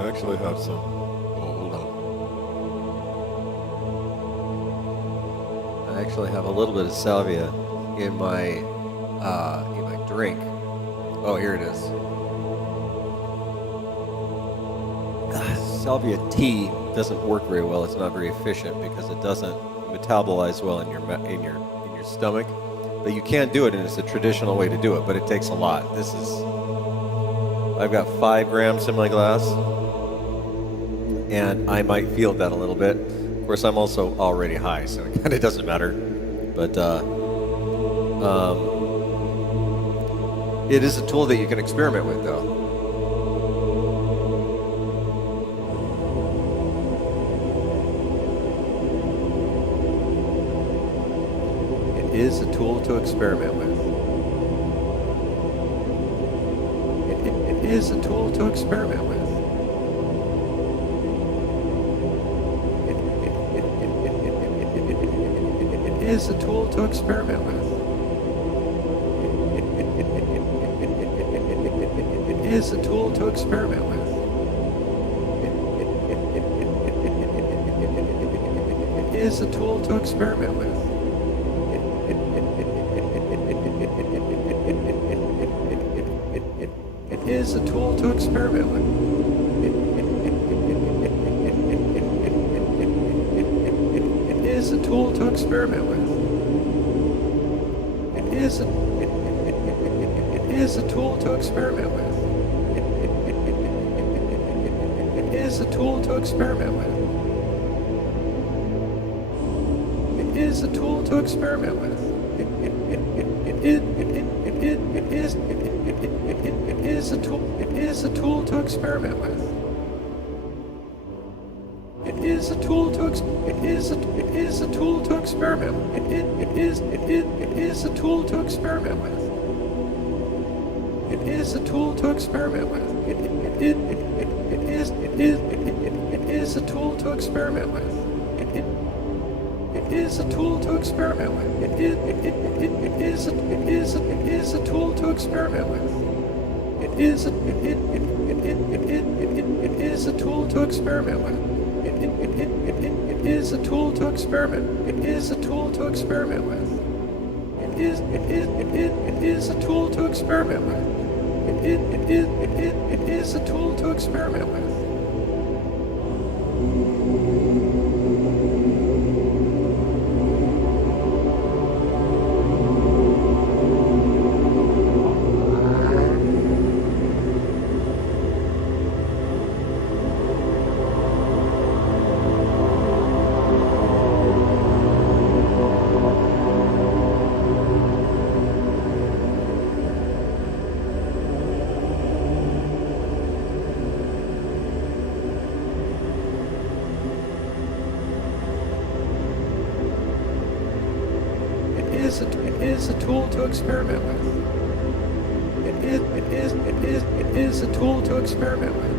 I actually have some. Oh, hold on. I actually have a little bit of salvia in my drink. Oh, here it is. Salvia tea doesn't work very well. It's not very efficient because it doesn't metabolize well in your stomach. But you can do it, and it's a traditional way to do it. But it takes a lot. I've got 5 grams in my glass, and I might feel that a little bit. Of course, I'm also already high, so it kind of doesn't matter. But it is a tool that you can experiment with, though. It is a tool to experiment with. It is a tool to experiment with. It is a tool to experiment with. It is a tool to experiment with. It is a tool to experiment with. It is a tool to experiment with. It is a tool to experiment with. It is a tool to experiment with. It is a tool to experiment with. It is a tool to experiment with. It is a tool. It is a tool to experiment with. It is a tool to it is a tool to experiment with. It is a tool to experiment with. It is a tool to experiment with. It is a tool to experiment with. It is a tool to experiment with. It is a tool to experiment with. It is a tool to experiment with. It is a tool to experiment. It is a tool to experiment with. It is a tool to experiment with. It is a tool to experiment with. It is a tool to experiment with. It is is a tool to experiment with.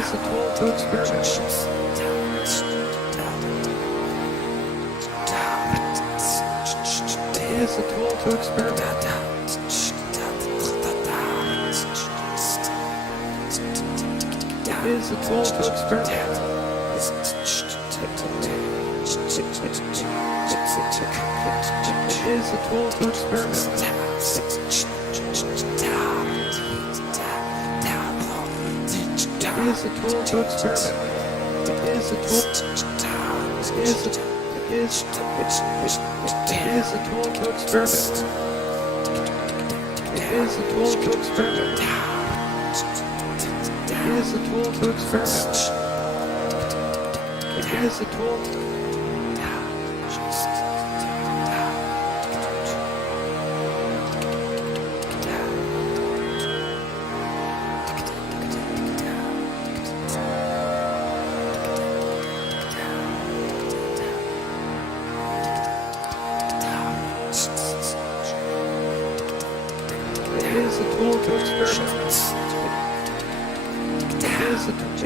is a tool to experiment. It is a tool to experiment. It is a tool to experiment. It is a tool to experiment. It is a tool to experiment. It is a tool to experiment. It is a tool. It is a tool to experiment. It is a tool to experiment. It is a tool to experiment. It is a tool. is a tool to experiment with. It is a tool.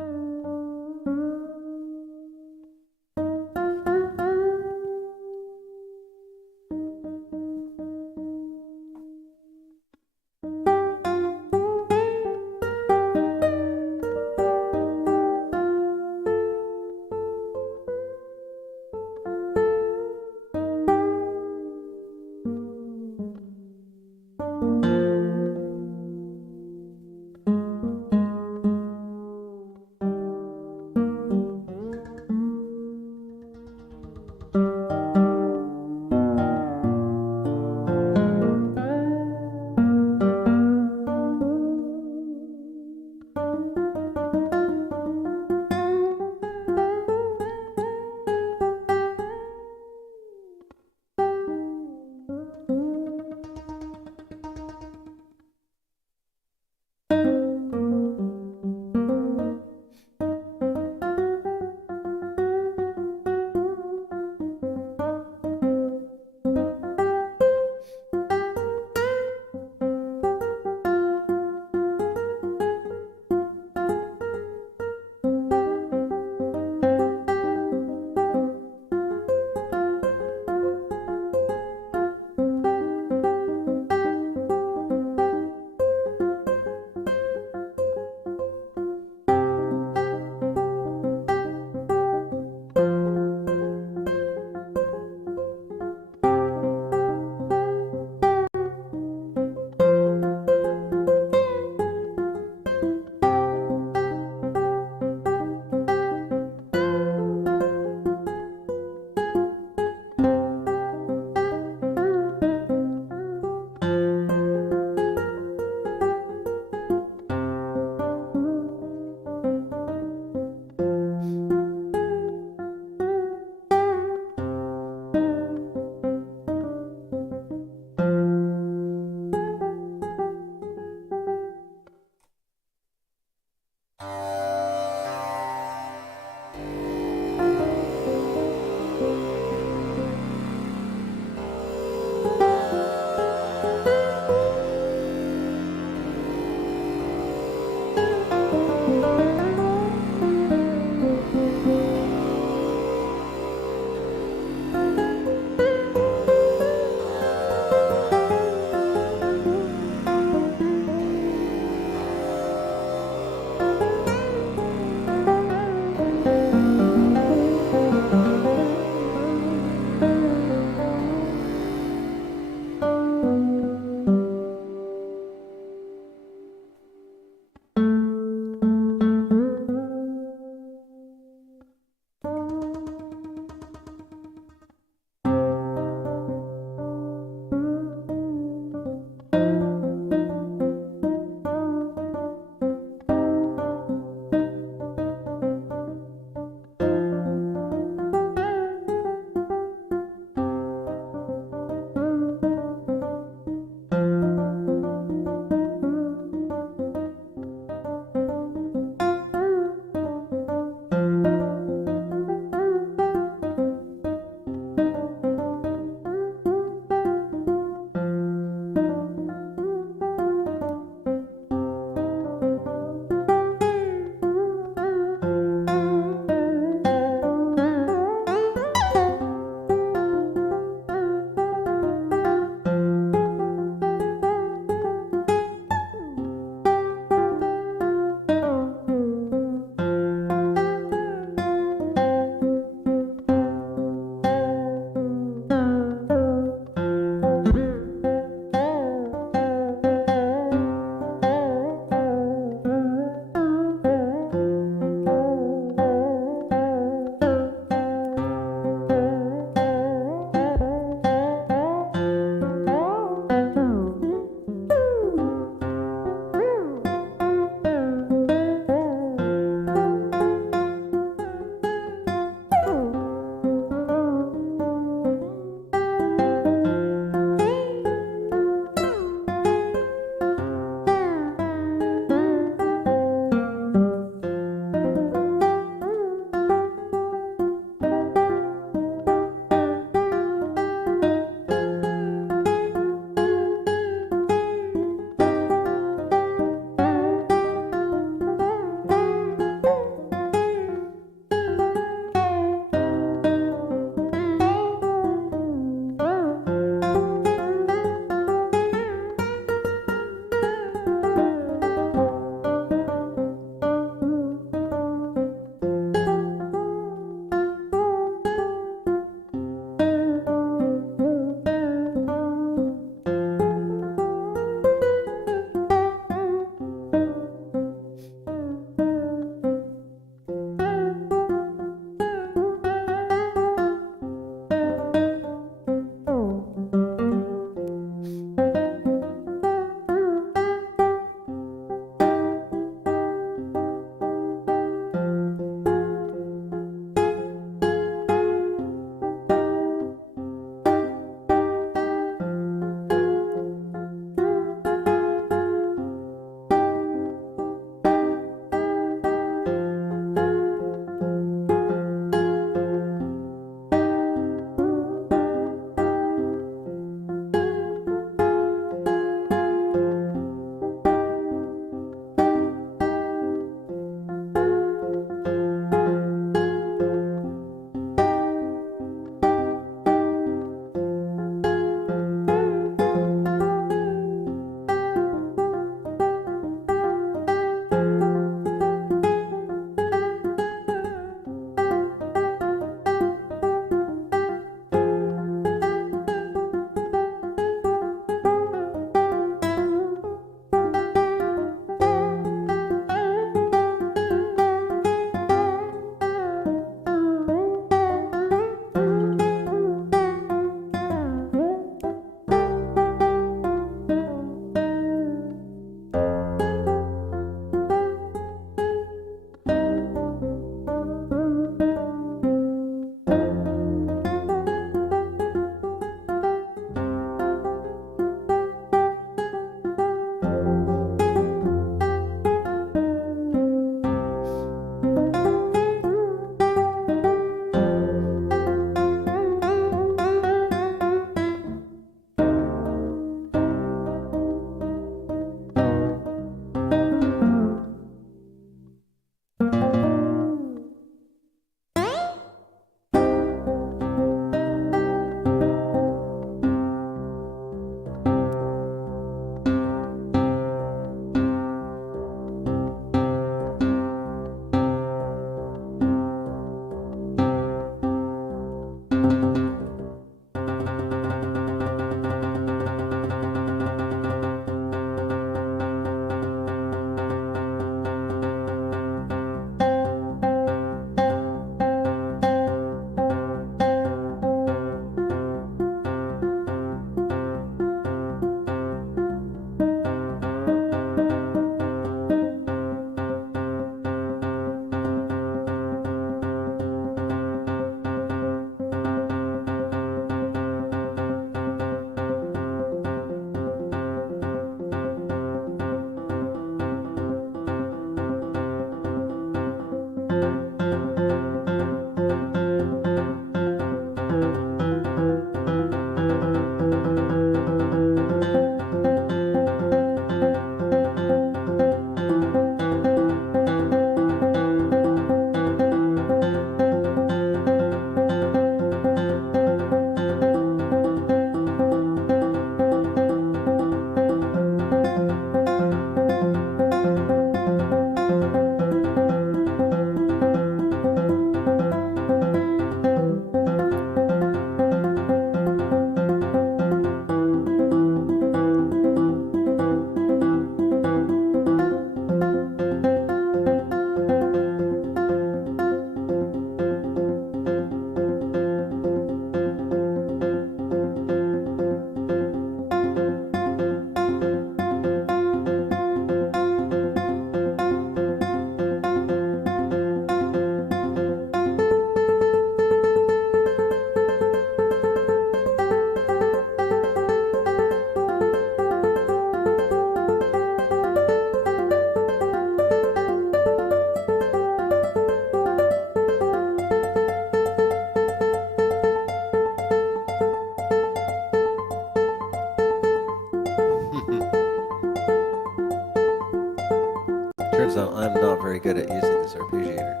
because I'm not very good at using this arpeggiator.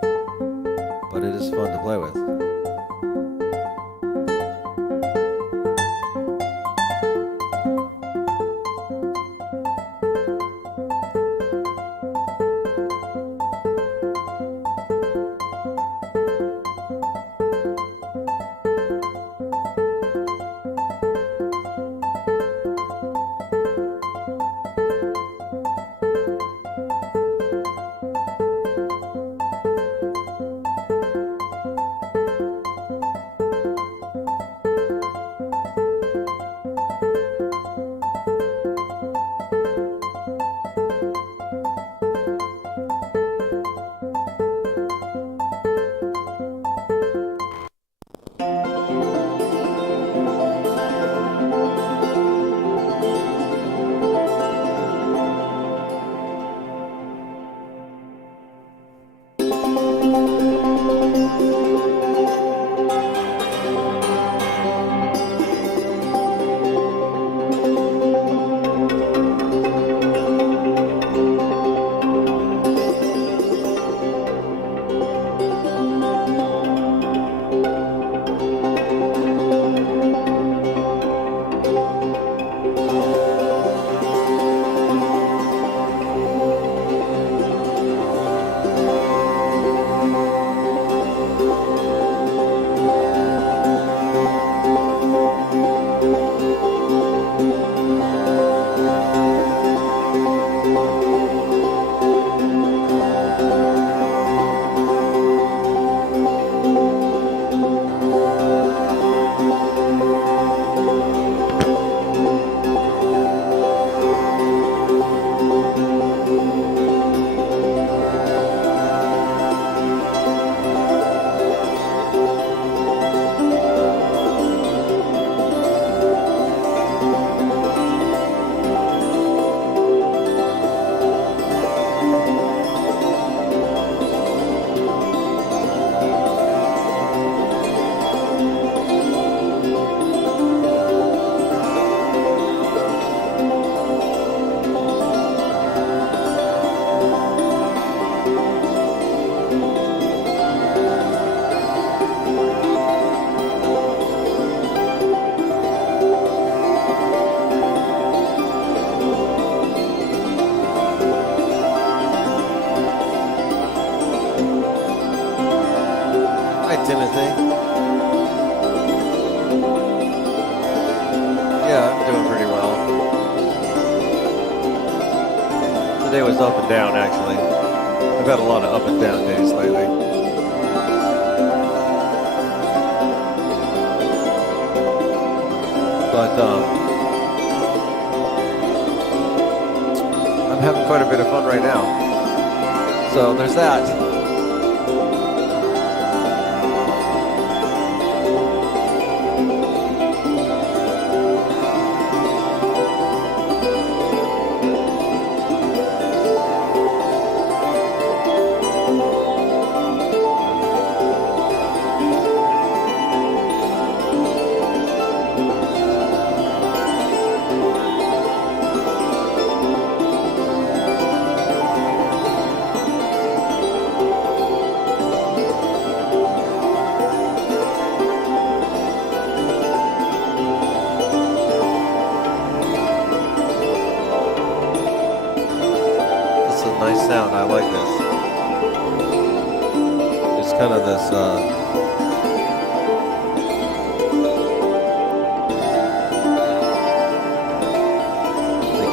But it is fun to play with. Timothy. Yeah, I'm doing pretty well. Today was up and down, actually. I've had a lot of up and down days lately. But I'm having quite a bit of fun right now. So there's that. Nice sound. I like this. It's kind of this the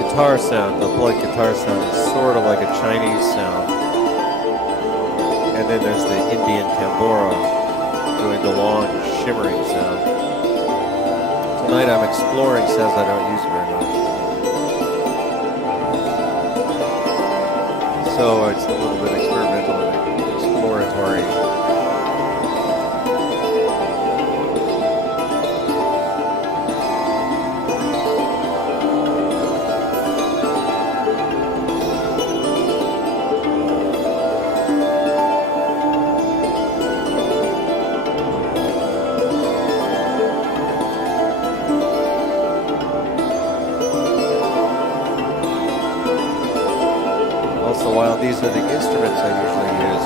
guitar sound, the blood guitar sound is sort of like a Chinese sound. And then there's the Indian tambura doing the long shimmering sound. Tonight I'm exploring sounds I don't use very much. So it's a little bit experimental and exploratory. Also, while these are the instruments I usually use.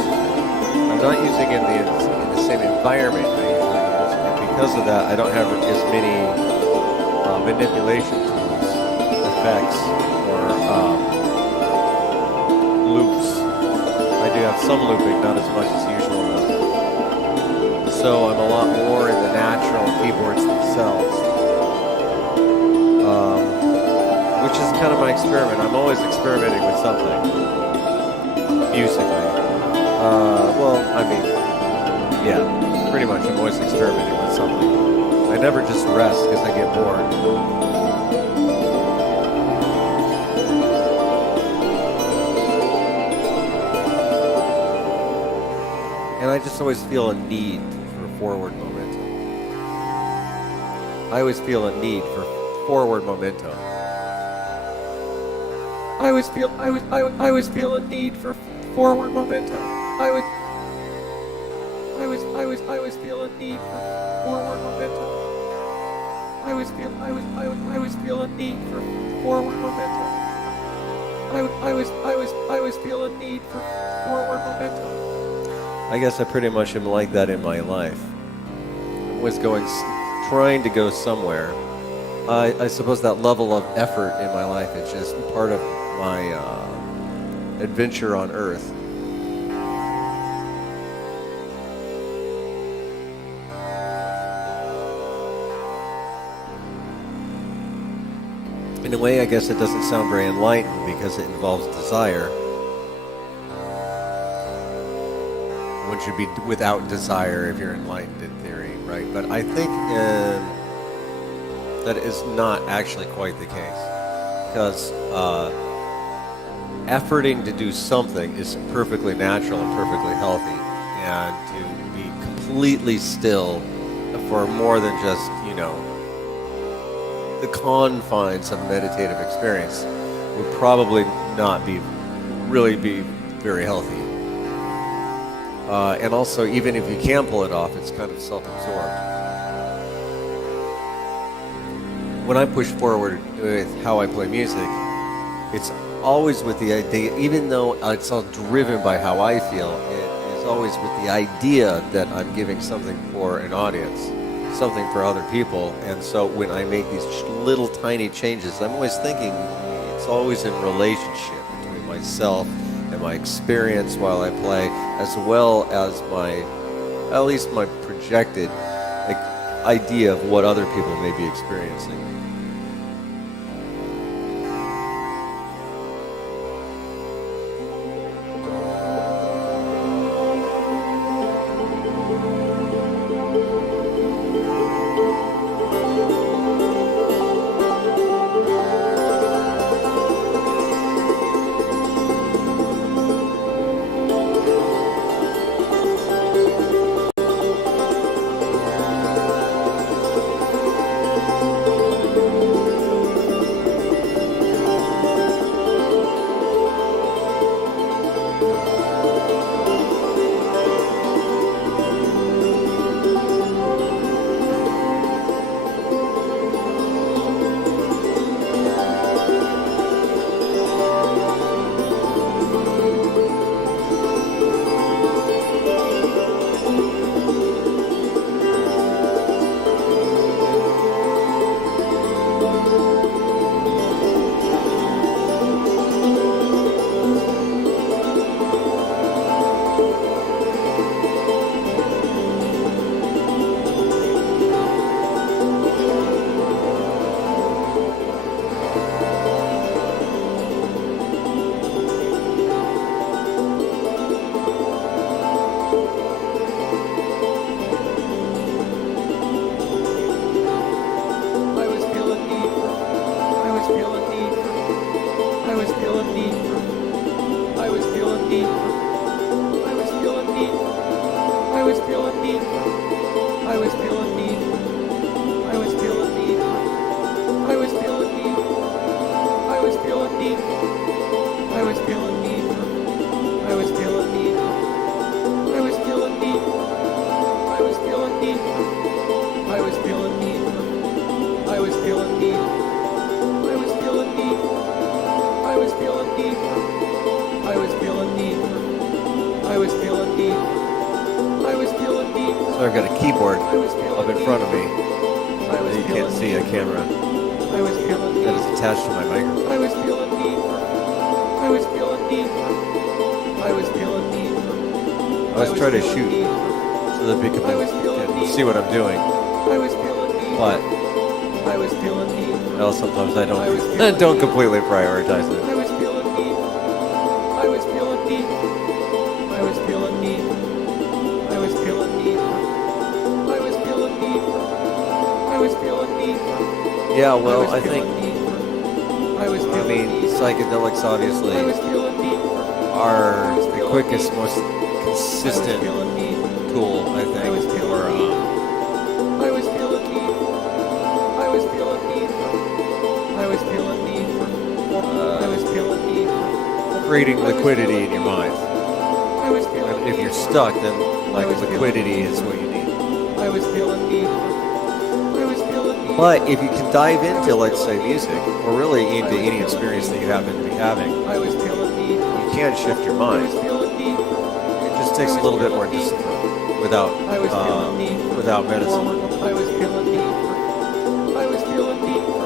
I'm not using in the same environment I usually use, and because of that, I don't have as many manipulation tools, effects, or loops. I do have some looping, not as much as usual though. So I'm a lot more in the natural keyboards themselves, which is kind of my experiment. I'm always experimenting with something musically. Well, I mean, yeah, pretty much. I'm always experimenting with something. I never just rest because I get bored. And I just always feel a need for forward momentum. I always feel a need for forward momentum. I always feel a need for forward momentum. I always feel a need for forward momentum. I always feel a need for forward momentum. I always feel a need for forward momentum. I guess I pretty much am like that in my life. I'm always trying to go somewhere. I suppose that level of effort in my life is just part of my adventure on Earth. In a way, I guess it doesn't sound very enlightened because it involves desire. One should be without desire if you're enlightened in theory, right? But I think that is not actually quite the case, because efforting to do something is perfectly natural and perfectly healthy, and to be completely still for more than just, the confines of meditative experience would probably not really be very healthy. And also, even if you can pull it off, it's kind of self-absorbed. When I push forward with how I play music, it's always with the idea, even though it's all driven by how I feel, it is always with the idea that I'm giving something for an audience, something for other people. And so when I make these little tiny changes, I'm always thinking it's always in relationship between myself and my experience while I play, as well as at least my projected idea of what other people may be experiencing. I was feeling I've got a keyboard I was feeling up in front of me I was that you feeling can't see, a camera I was feeling that is attached to my microphone. I was feeling deeper. I was feeling deeper. I was feeling deeper. I was trying to shoot deeper. so that people I was feeling can deeper. see what I'm doing, I was feeling deeper. but I was feeling deeper. well, sometimes I I was don't feeling don't completely prioritize it. I was feeling deeper. I was feeling deeper. I was feeling deeper. I was feeling deeper. I was feeling deeper. I was feeling deeper. Yeah, well, I think, I was I feeling mean, deeper. psychedelics I was obviously feeling deeper. are the quickest, most consistent I was feeling deeper. tool, I I was think, feeling for I was feeling deeper. I was feeling deeper. I was feeling deeper. I was feeling deeper. creating liquidity in your mind. I was feeling And if you're deeper. stuck, then like I was feeling liquidity is what you need. I was feeling deeper. I was feeling deeper. But if you can dive into, let's say, music, or really into any experience that you happen to be having, I was feeling deeper. you can shift your I mind. was feeling deeper. It just takes a little bit more discipline without I was feeling deeper. without medicine. I was feeling deeper. I was feeling deeper.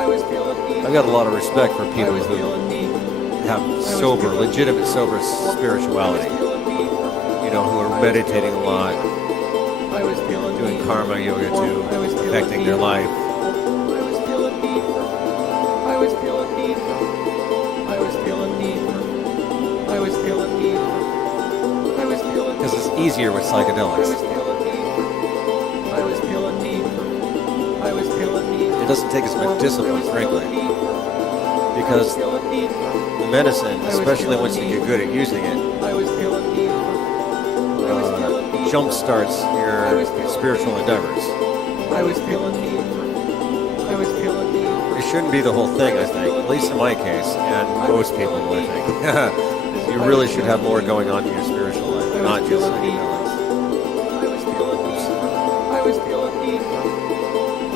I was feeling deeper. I've got a lot of respect for I people was who feeling deeper. have sober, legitimate sober spirituality. You know, who are meditating a lot, I was feeling doing deeper. karma yoga I was too, feeling affecting their deeper. life. I was feeling deeper. I was feeling deeper. I was feeling deeper. I was feeling deeper. I was feeling Because deeper. it's easier with I was psychedelics. feeling deeper. I was feeling deeper. I was feeling deeper. It doesn't take as much discipline, frankly, I because was feeling deeper. the medicine, especially once you get good at using it, I was feeling deeper. I was feeling deeper. jump starts your spiritual endeavors. I was feeling deeper. I was feeling deeper. It shouldn't be the whole thing, I think, at least in my case, and most people, I think. Is you really should have more going on in your spiritual life, not just psychedelics. I was feeling deeper. I was feeling deeper.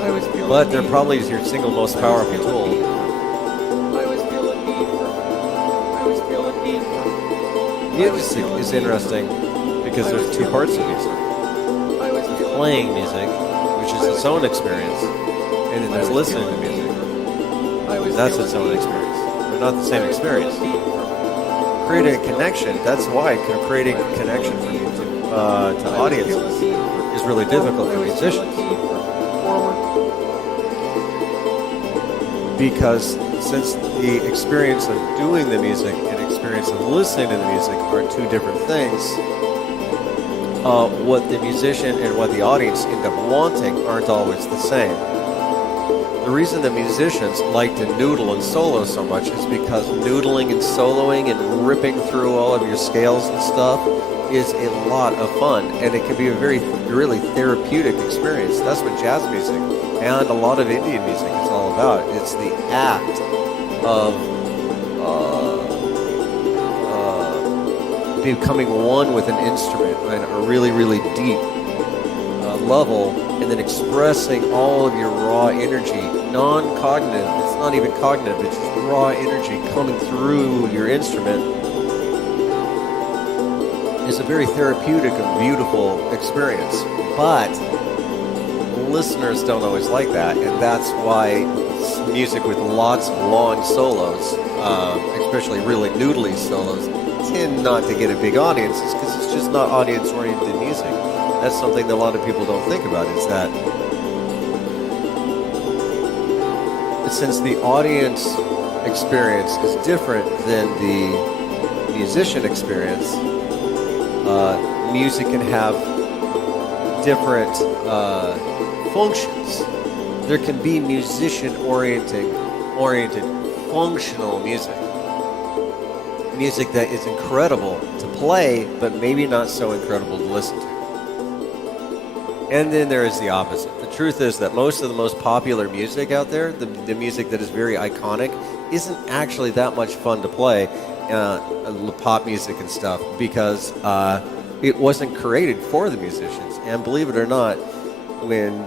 I was feeling But they're deeper. probably your single most powerful tool. I was feeling deeper. I was feeling deeper. Music is interesting because there's two parts of music. I was feeling Playing music, which is its own experience, and then there's listening to music. I was That's feeling its own deeper. experience. They're not the same I was experience. feeling deeper. Creating a connection, that's why creating a connection for you to audiences is really difficult for musicians. Because since the experience of doing the music and experience of listening to the music are two different things, what the musician and what the audience end up wanting aren't always the same. The reason that musicians like to noodle and solo so much is because noodling and soloing and ripping through all of your scales and stuff is a lot of fun, and it can be a really therapeutic experience. That's what jazz music and a lot of Indian music is all about. It's the act of becoming one with an instrument on a really, really deep level, and then expressing all of your raw energy, non-cognitive. It's not even cognitive, it's just raw energy coming through your instrument. Is a very therapeutic and beautiful experience, but listeners don't always like that, and that's why music with lots of long solos, especially really noodly solos, tend not to get a big audience, because it's just not audience-oriented music. That's something that a lot of people don't think about, is that since the audience experience is different than the musician experience, music can have different functions. There can be musician-oriented functional music. Music that is incredible to play, but maybe not so incredible to listen to. And then there is the opposite. The truth is that most of the most popular music out there, the music that is very iconic, isn't actually that much fun to play, pop music and stuff, because it wasn't created for the musicians. And believe it or not, when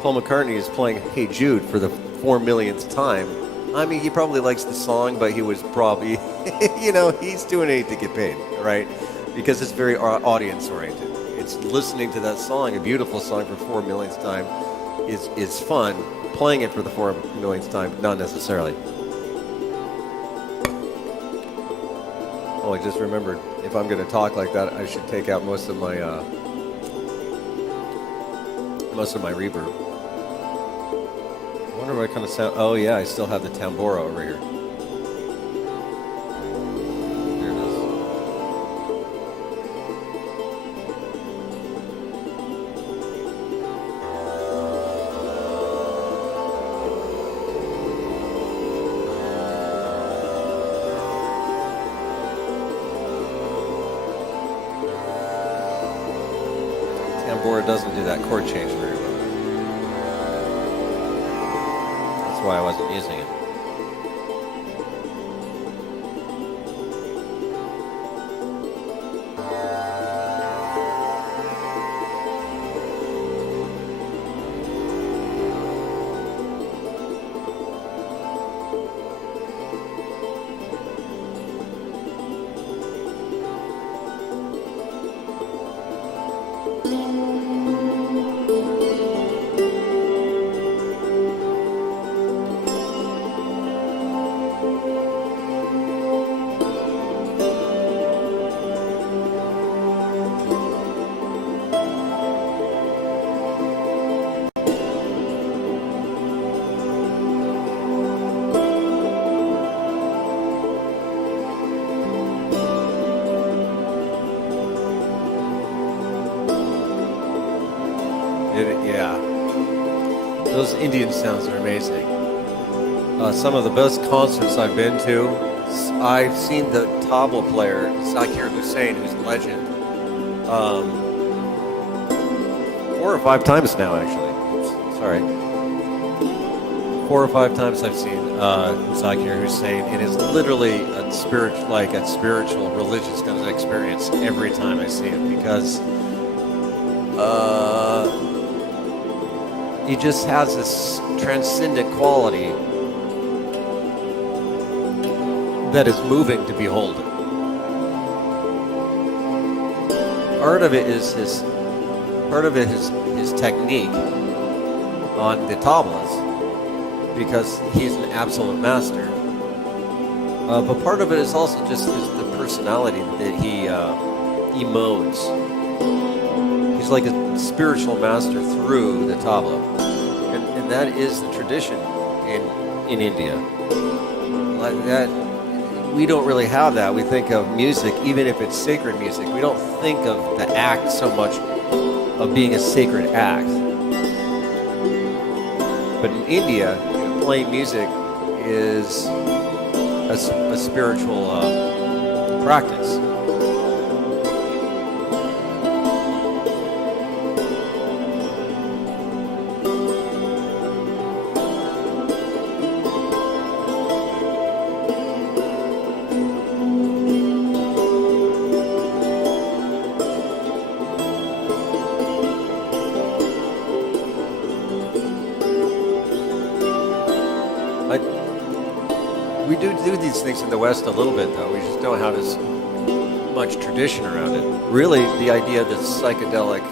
Paul McCartney is playing Hey Jude for the 4 millionth time, I mean, he probably likes the song, but he was probably, he's doing it to get paid, right? Because it's very audience-oriented. It's listening to that song, a beautiful song for 4 millionth time, is fun. Playing it for the 4 millionth time, not necessarily. Oh, I just remembered. If I'm going to talk like that, I should take out most of my reverb. I wonder what kind of sound. Oh yeah, I still have the tambora over here. There it is. Tambora doesn't do that chord change very well. That's why I wasn't using it. Yeah. Those Indian sounds are amazing. Some of the best concerts I've been to, I've seen the tabla player, Zakir Hussain, who's a legend, 4 or 5 times now, actually. Sorry. 4 or 5 times I've seen Zakir Hussain. It is literally a spiritual, religious kind of experience every time I see it, because he just has this transcendent quality that is moving to behold. Part of it is his technique on the tablas, because he's an absolute master. But part of it is also just the personality that he emotes. He's like a spiritual master through the tabla, and that is the tradition in India. Like that, we don't really have that. We think of music, even if it's sacred music, we don't think of the act so much of being a sacred act. But in India, playing music is a spiritual practice. We do these things in the West a little bit, though. We just don't have as much tradition around it. Really, the idea of the psychedelic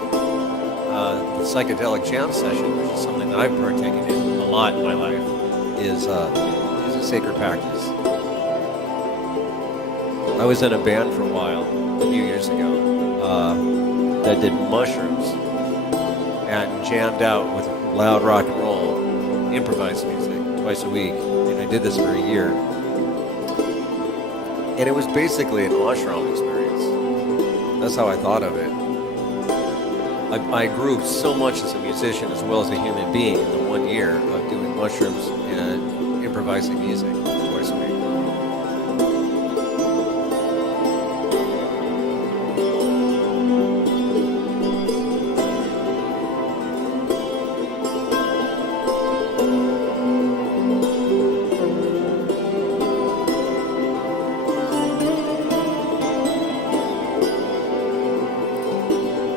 jam session, which is something that I've partaken in a lot in my life, is a sacred practice. I was in a band for a while, a few years ago, that did mushrooms and jammed out with loud rock and roll, improvised music twice a week. I did this for a year, and it was basically an ashram experience. That's how I thought of it. I grew so much as a musician as well as a human being in the 1 year of doing mushrooms and improvising music twice a week.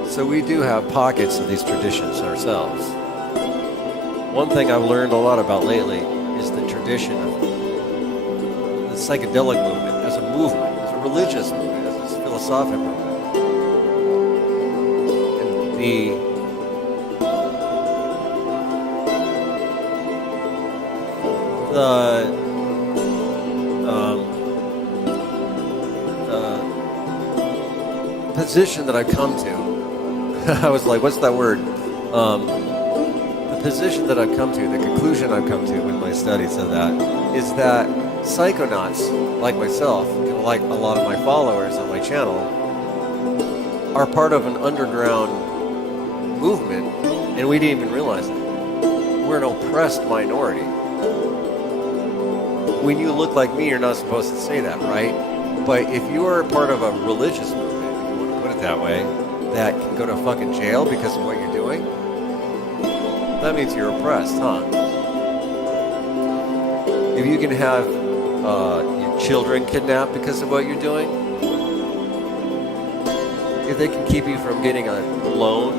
So we do have pockets of these traditions ourselves. One thing I've learned a lot about lately is the tradition of the psychedelic movement as a movement, as a religious movement, as a philosophic movement. me the position that I've come to. I was like, what's that word? The position that I've come to, the conclusion I've come to with my studies of that, is that psychonauts like myself, and like a lot of my followers on my channel, are part of an underground movement, and we didn't even realize it. We're an oppressed minority. When you look like me, you're not supposed to say that, right? But if you are part of a religious movement, if you want to put it that way, that can go to fucking jail because of what you're doing, that means you're oppressed, huh? If you can have your children kidnapped because of what you're doing, if they can keep you from getting a loan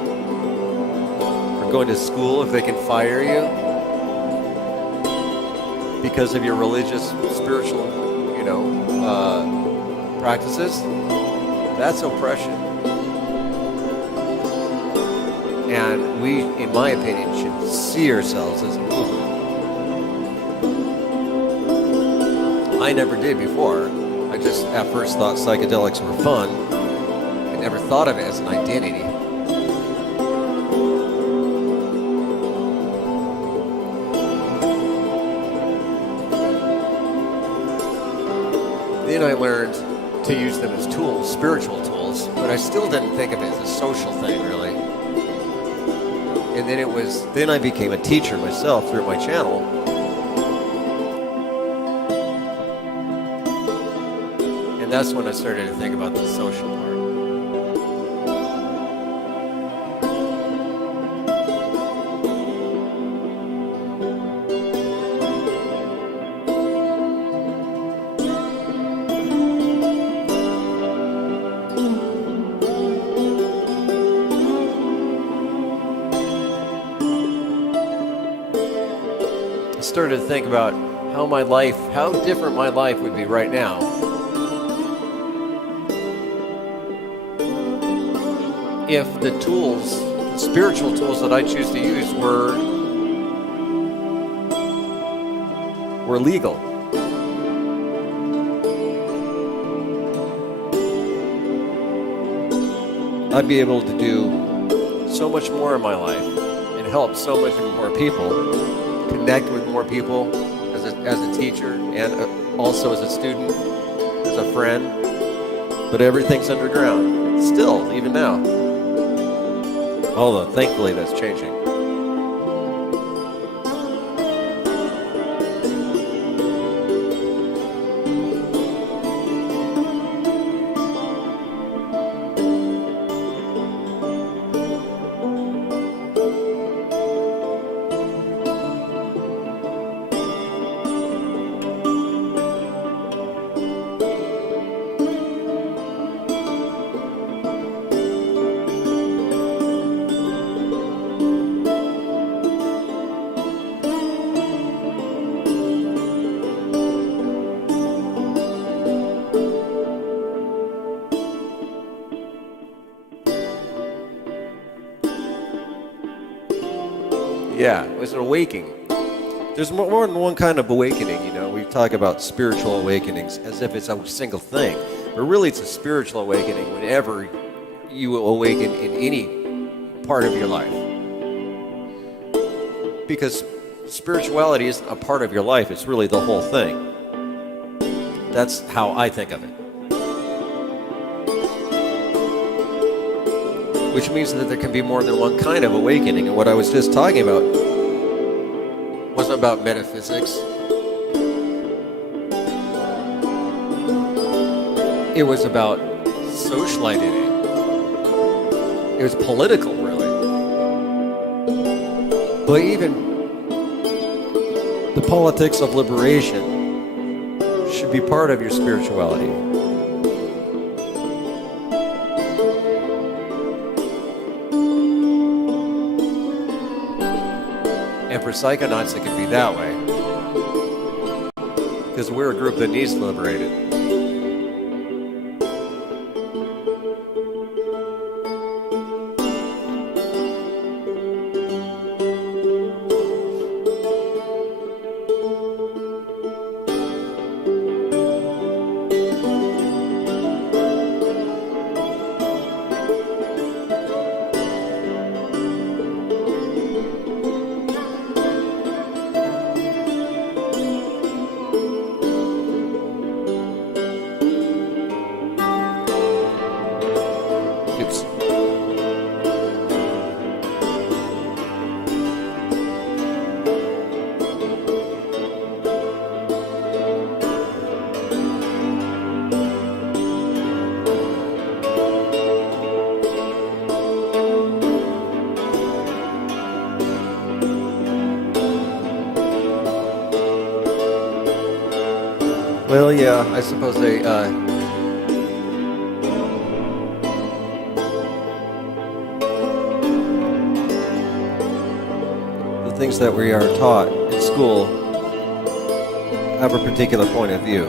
or going to school, if they can fire you because of your religious, spiritual, practices, that's oppression. And we, in my opinion, should see ourselves as a movement. I never did before. I just at first thought psychedelics were fun. I never thought of it as an identity. Then I learned to use them as tools, spiritual tools, but I still didn't think of it as a social thing, really. And then I became a teacher myself through my channel. And that's when I started to think about the social part. Started to think about how different my life would be right now if the tools, the spiritual tools that I choose to use were legal. I'd be able to do so much more in my life and help so much more people, connect with more people as a teacher and also as a student, as a friend. But everything's underground, still, even now. Although, thankfully, that's changing. Yeah, it was an awakening. There's more than one kind of awakening, We talk about spiritual awakenings as if it's a single thing. But really, it's a spiritual awakening whenever you awaken in any part of your life. Because spirituality isn't a part of your life, it's really the whole thing. That's how I think of it. Which means that there can be more than one kind of awakening. And what I was just talking about wasn't about metaphysics. It was about social identity. It was political, really. But even the politics of liberation should be part of your spirituality. And for psychonauts, it can be that way. Because we're a group that needs liberated. Well, yeah, I suppose they. The things that we are taught in school have a particular point of view.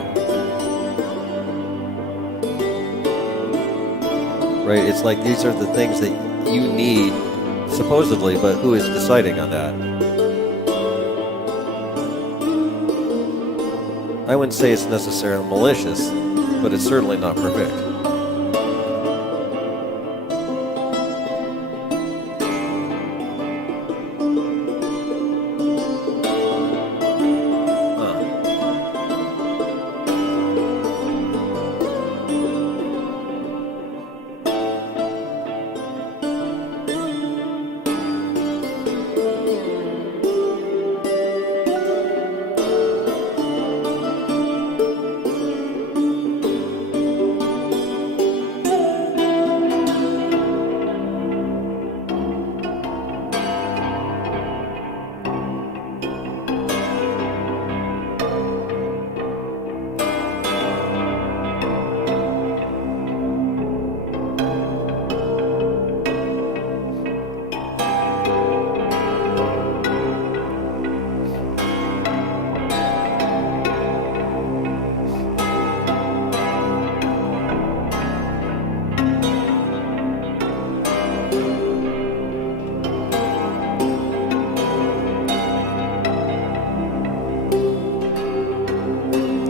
Right? It's like these are the things that you need, supposedly, but who is deciding on that? I wouldn't say it's necessarily malicious, but it's certainly not perfect.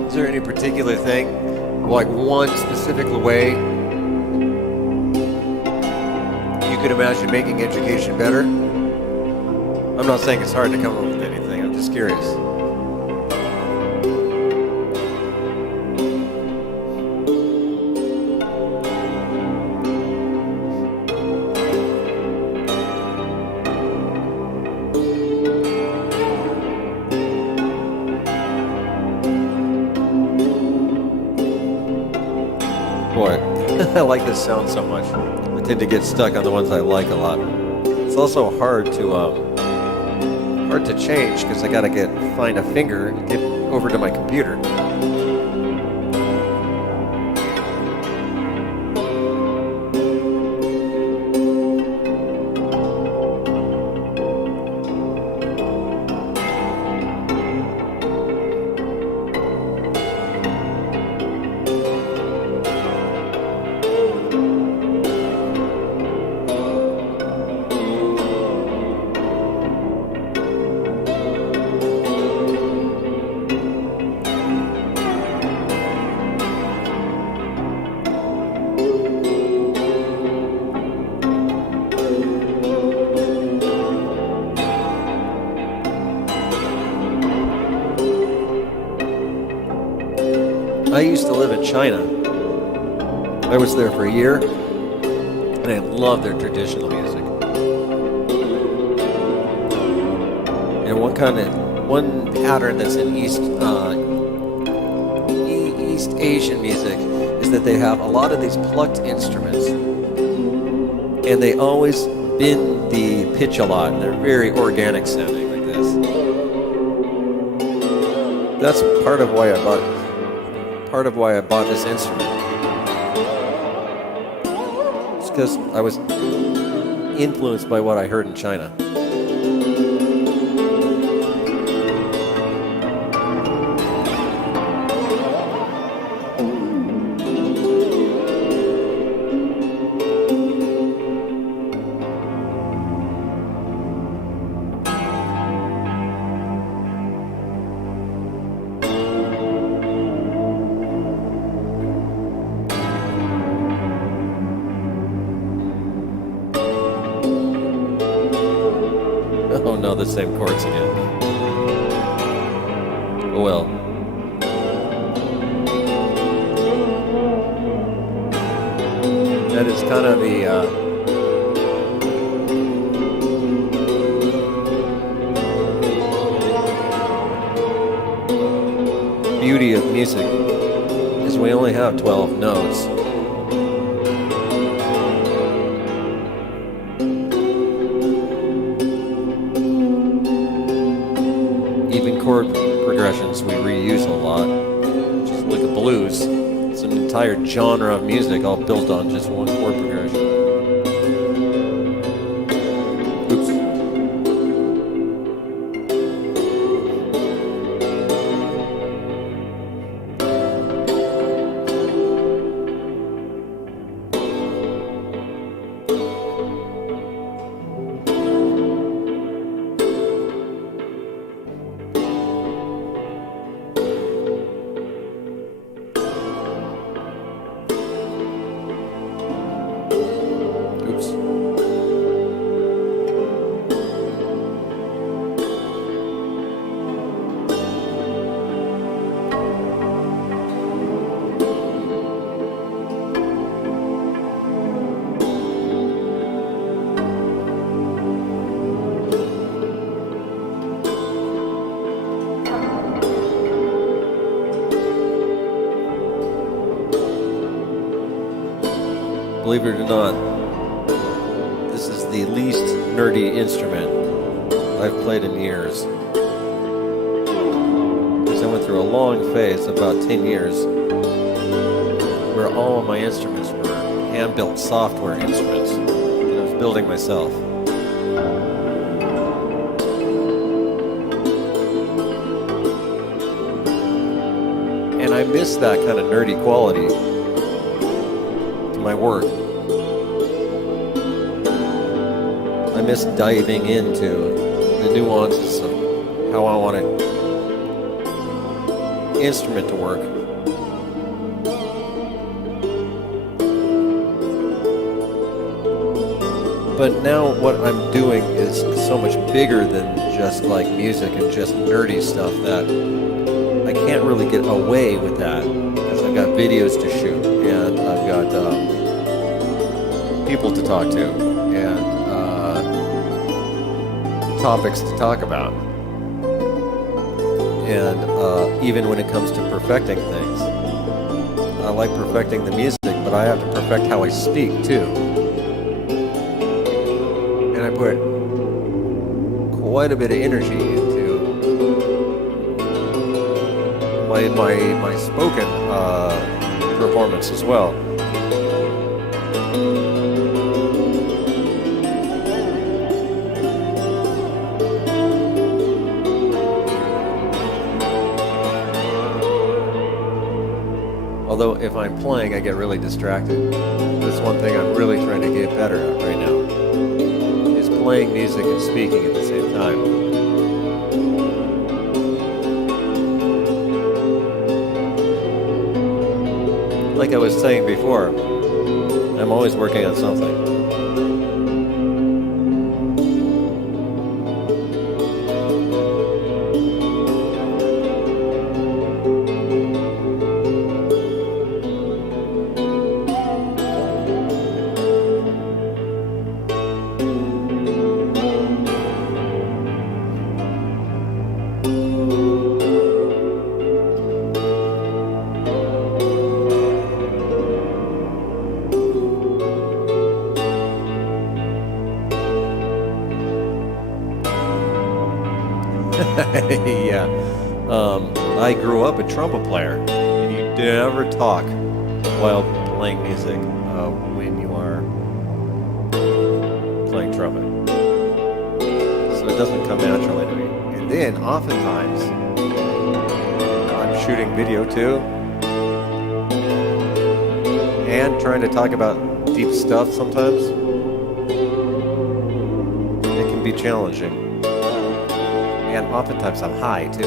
Is there any particular thing, like one specific way you could imagine making education better? I'm not saying it's hard to come up with anything, I'm just curious. Boy, I like this sound so much. I tend to get stuck on the ones I like a lot. It's also hard to change because I gotta find a finger and get over to my computer. I used to live in China. I was there for a year, and I love their traditional music. And one pattern that's in East Asian music is that they have a lot of these plucked instruments, and they always bend the pitch a lot, and they're very organic sounding like this. That's part of why I bought this instrument. It's because I was influenced by what I heard in China. Oh no, the same chords again. Oh well. That is kind of the beauty of music, is we only have 12 notes. Even chord progressions we reuse a lot, which is blues. It's an entire genre of music all built on just one chord progression. Oops. Oops. Believe it or not, this is the least nerdy instrument I've played in years. Because I went through a long phase, about 10 years, where all of my instruments were hand-built software instruments that I was building myself. And I miss that kind of nerdy quality to my work. I miss diving into the nuances of how I want an instrument to work. But now what I'm doing is so much bigger than just like music and just nerdy stuff that I can't really get away with that, because I've got videos to shoot and I've got people to talk to and topics to talk about. And even when it comes to perfecting things, I like perfecting the music, but I have to perfect how I speak too. And I put quite a bit of energy into my spoken performance as well. Although if I'm playing, I get really distracted. That's one thing I'm really trying to get better at right now, is playing music and speaking at the same time. Like I was saying before, I'm always working on something. Yeah. I grew up a trumpet player, and you never talk while playing music when you are playing trumpet. So it doesn't come naturally to me. And then, oftentimes, I'm shooting video too, and trying to talk about deep stuff sometimes. It can be challenging. And oftentimes I'm high too.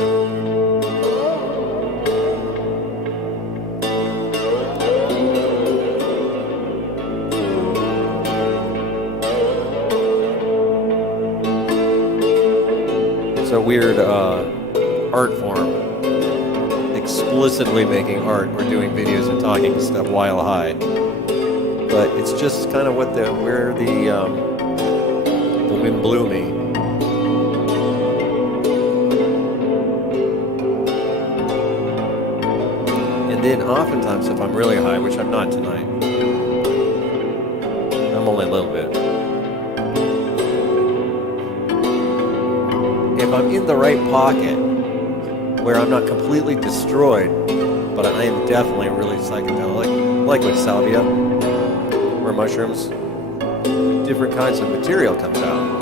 It's a weird art form. Explicitly making art or doing videos and talking and stuff while high. But it's just kind of where the wind blew me. And then oftentimes if I'm really high, which I'm not tonight, I'm only a little bit. If I'm in the right pocket, where I'm not completely destroyed but I am definitely really psychedelic, like with salvia or mushrooms. Different kinds of material comes out.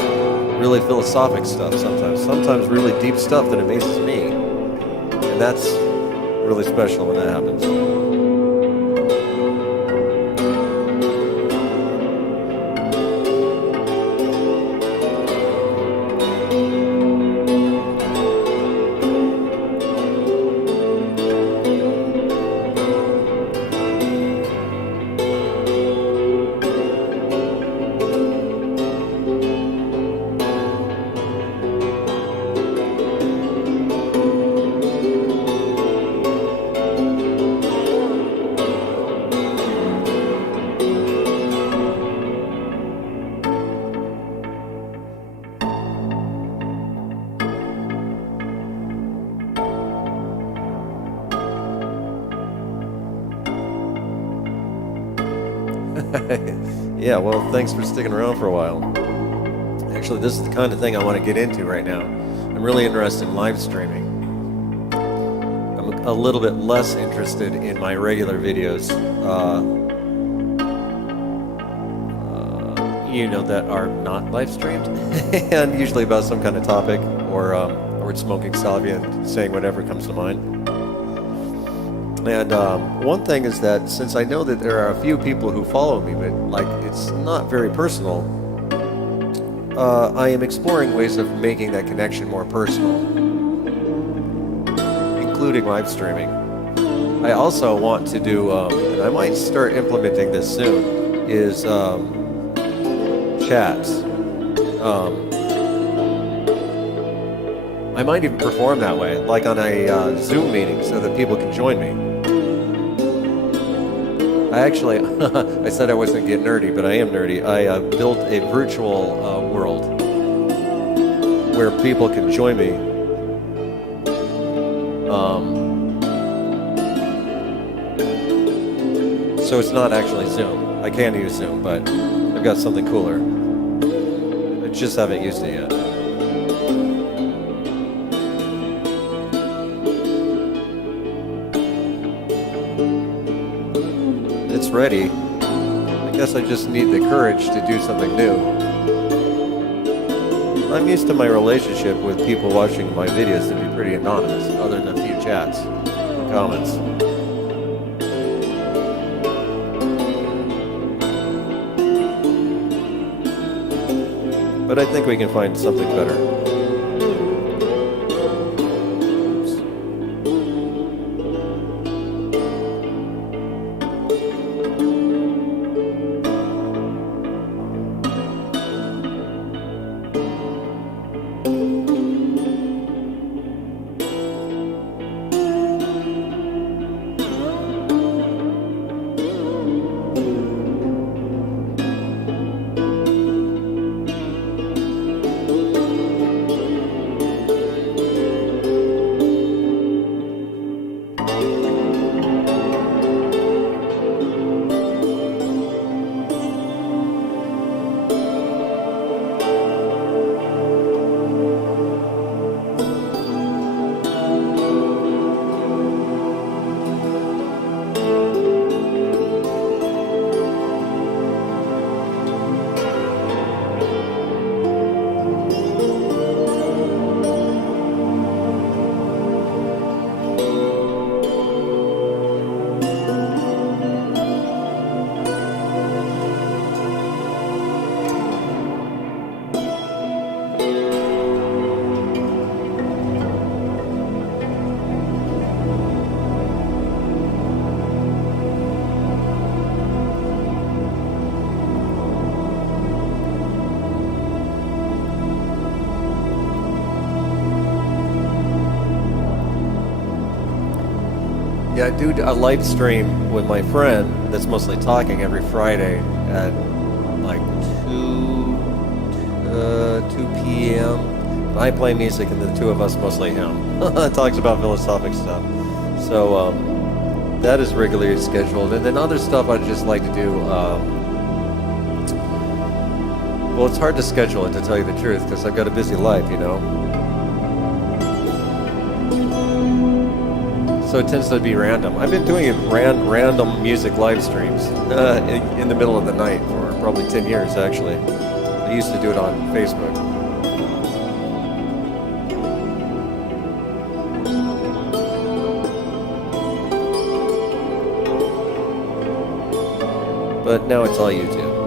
Really philosophic stuff sometimes really deep stuff that amazes me. And that's really special when that happens. Yeah, well, thanks for sticking around for a while. Actually, this is the kind of thing I want to get into right now. I'm really interested in live streaming. I'm a little bit less interested in my regular videos, that are not live streamed, and usually about some kind of topic, or smoking salvia and saying whatever comes to mind. And one thing is that since I know that there are a few people who follow me, but it's not very personal, I am exploring ways of making that connection more personal, including live streaming. I also want to do, and I might start implementing this soon, is chats. I might even perform that way, like on a Zoom meeting, so that people can join me. I actually, I said I wasn't getting nerdy, but I am nerdy. I built a virtual world where people can join me. So it's not actually Zoom. I can use Zoom, but I've got something cooler. I just haven't used it yet. It's ready. I guess I just need the courage to do something new. I'm used to my relationship with people watching my videos to be pretty anonymous, other than a few chats and comments. But I think we can find something better. Yeah, I do a live stream with my friend that's mostly talking every Friday at like 2 p.m. I play music and the two of us, mostly him, talks about philosophic stuff. So that is regularly scheduled. And then other stuff I'd just like to do. Well, it's hard to schedule it, to tell you the truth, because I've got a busy life, you know. So it tends to be random. I've been doing random music live streams in the middle of the night for probably 10 years, actually. I used to do it on Facebook. But now it's all YouTube.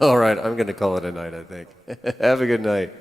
All right, I'm going to call it a night, I think. Have a good night.